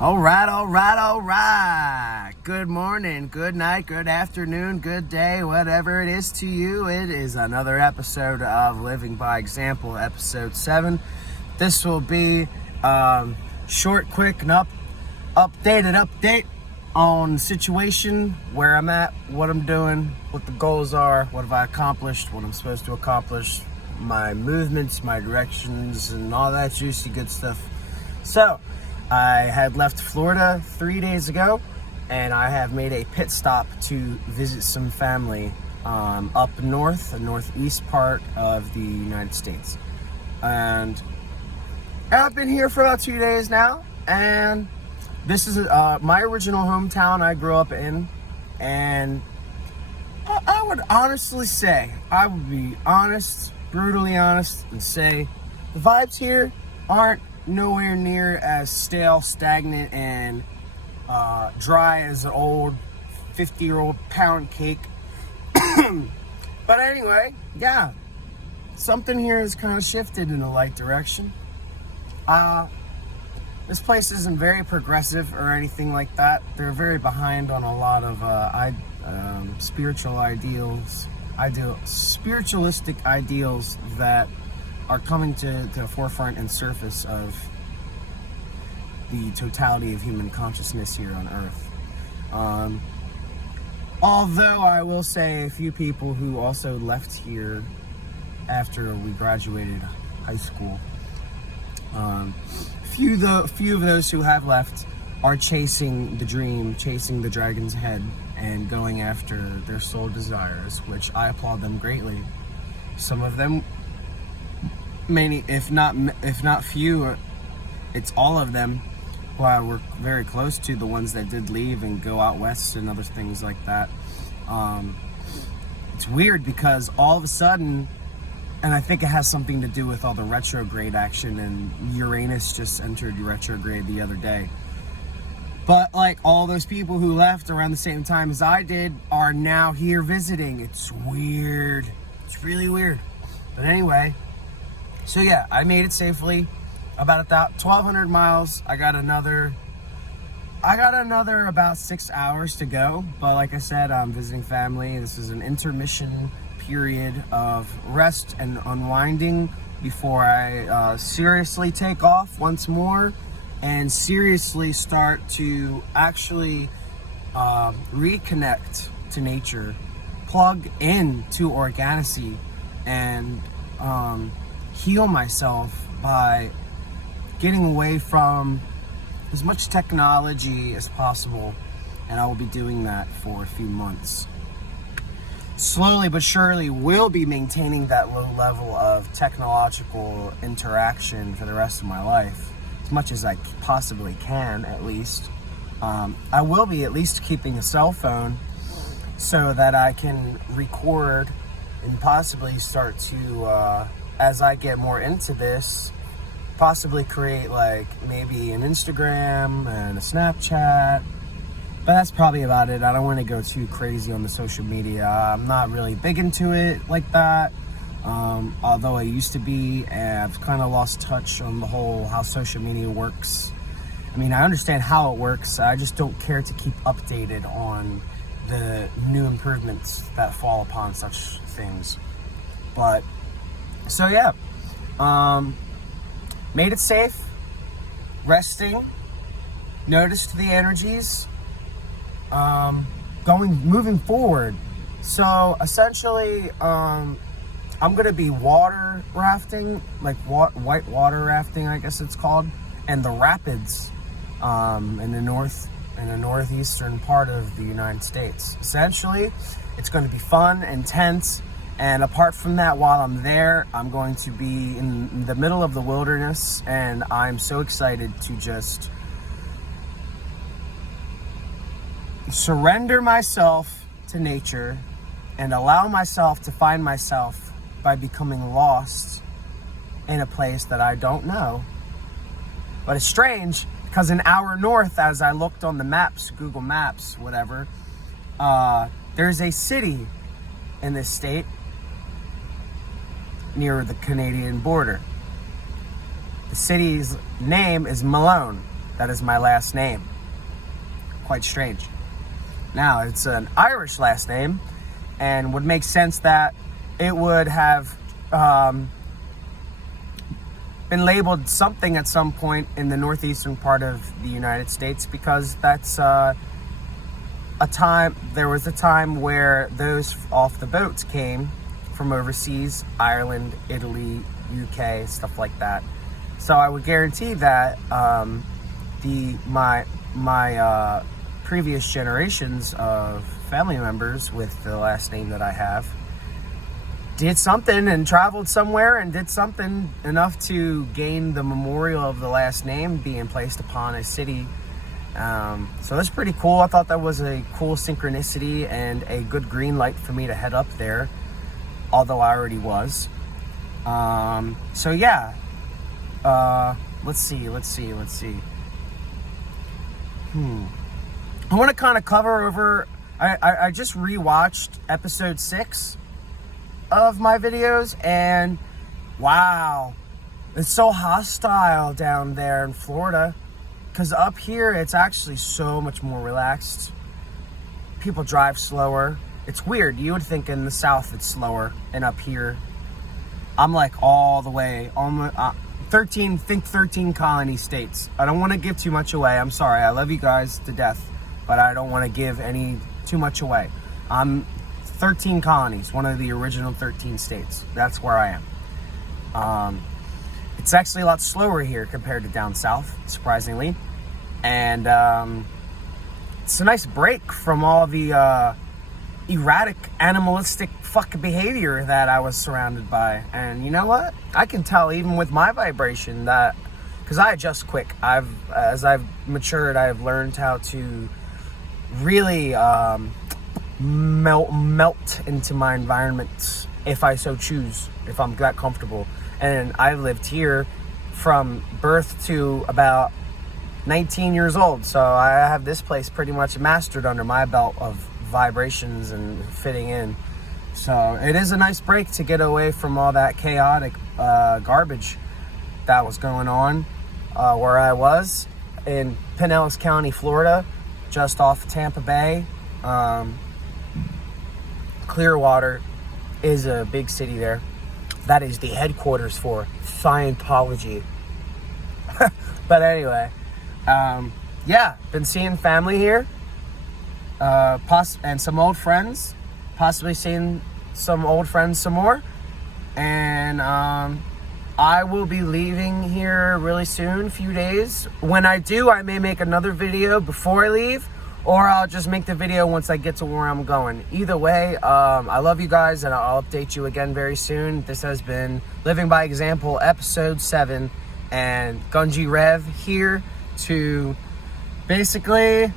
All right, all right, all right. Good morning, good night, good afternoon, good day, whatever it is to you. It is another episode of Living by Example, episode 7. This will be short, quick, and update on the situation, where I'm at, what I'm doing, what the goals are, what have I accomplished, what I'm supposed to accomplish, my movements, my directions, and all that juicy good stuff. So, I had left Florida 3 days ago, and I have made a pit stop to visit some family up north, the northeast part of the United States. And I've been here for about 2 days now, and this is my original hometown I grew up in, and I would honestly say, I would be honest, brutally honest, and say the vibes here aren't nowhere near as stale, stagnant, and dry as an old 50-year-old pound cake. But anyway, yeah, something here has kind of shifted in the right direction. This place isn't very progressive or anything like that. They're very behind on a lot of spiritualistic ideals that are coming to the forefront and surface of the totality of human consciousness here on Earth. Although I will say a few people who also left here after we graduated high school, few of those who have left are chasing the dream, chasing the dragon's head, and going after their soul desires, which I applaud them greatly. Some of them, many, if not few, it's all of them who I work very close to, the ones that did leave and go out west and other things like that. It's weird because all of a sudden, and I think it has something to do with all the retrograde action, and Uranus just entered retrograde the other day. But like all those people who left around the same time as I did are now here visiting. It's weird. It's really weird. But anyway, so yeah, I made it safely. About 1,200 miles. I got another about 6 hours to go. But like I said, I'm visiting family. This is an intermission period of rest and unwinding before I seriously take off once more and seriously start to actually reconnect to nature, plug in to organicity, and heal myself by getting away from as much technology as possible. And I will be doing that for a few months. Slowly but surely, we'll be maintaining that low level of technological interaction for the rest of my life, as much as I possibly can, at least. I will be at least keeping a cell phone so that I can record and possibly start to, as I get more into this, possibly create like maybe an Instagram and a Snapchat. But that's probably about it. I don't want to go too crazy on the social media. I'm not really big into it like that. Although I used to be, and I've kind of lost touch on the whole how social media works. I mean, I understand how it works. I just don't care to keep updated on the new improvements that fall upon such things. But, so yeah. Made it safe. Resting. Noticed the energies. Moving forward. So essentially, I'm gonna be water rafting, like white water rafting, I guess it's called, and the rapids, in the northeastern part of the United States. Essentially, it's going to be fun, intense, and apart from that, while I'm there, I'm going to be in the middle of the wilderness, and I'm so excited to just surrender myself to nature and allow myself to find myself by becoming lost in a place that I don't know. But it's strange because an hour north, as I looked on the maps, Google Maps, whatever, there's a city in this state near the Canadian border. The city's name is Malone. That is my last name. Quite strange. Now, it's an Irish last name, and would make sense that it would have been labeled something at some point in the northeastern part of the United States, because that's there was a time where those off the boats came from overseas, Ireland, Italy, UK, stuff like that. So I would guarantee that my previous generations of family members with the last name that I have did something and traveled somewhere and did something enough to gain the memorial of the last name being placed upon a city. So that's pretty cool. I thought that was a cool synchronicity and a good green light for me to head up there, although I already was. So yeah, let's see. I want to kind of cover over, I just rewatched episode 6 of my videos, and wow, it's so hostile down there in Florida, because up here it's actually so much more relaxed. People drive slower. It's weird. You would think in the South it's slower, and up here I'm like all the way on 13 colony states. I don't want to give too much away. I'm sorry. I love you guys to death, but I don't want to give too much away. I'm 13 colonies, one of the original 13 states. That's where I am. It's actually a lot slower here compared to down south, surprisingly. And it's a nice break from all the erratic, animalistic fuck behavior that I was surrounded by. And you know what? I can tell even with my vibration that, because I adjust quick. As I've matured, I've learned how to really melt into my environment if I so choose, if I'm that comfortable. And I've lived here from birth to about 19 years old, so I have this place pretty much mastered under my belt of vibrations and fitting in. So it is a nice break to get away from all that chaotic garbage that was going on where I was in Pinellas County, Florida, just off Tampa Bay. Clearwater is a big city there. That is the headquarters for Scientology. But anyway, yeah, been seeing family here, and some old friends, possibly seeing some old friends some more. And I will be leaving here really soon, a few days. When I do, I may make another video before I leave, or I'll just make the video once I get to where I'm going. Either way, I love you guys, and I'll update you again very soon. This has been Living by Example, episode 7, and Gunji Rev here to basically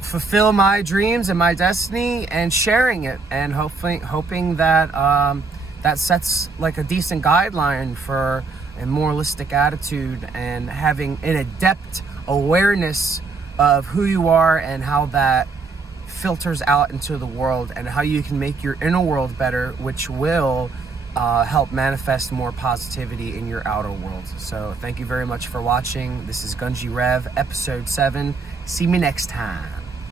fulfill my dreams and my destiny and sharing it, and hoping that that sets like a decent guideline for a moralistic attitude and having an adept awareness of who you are and how that filters out into the world, and how you can make your inner world better, which will help manifest more positivity in your outer world. So thank you very much for watching. This is Gunji Rev, episode 7. See me next time.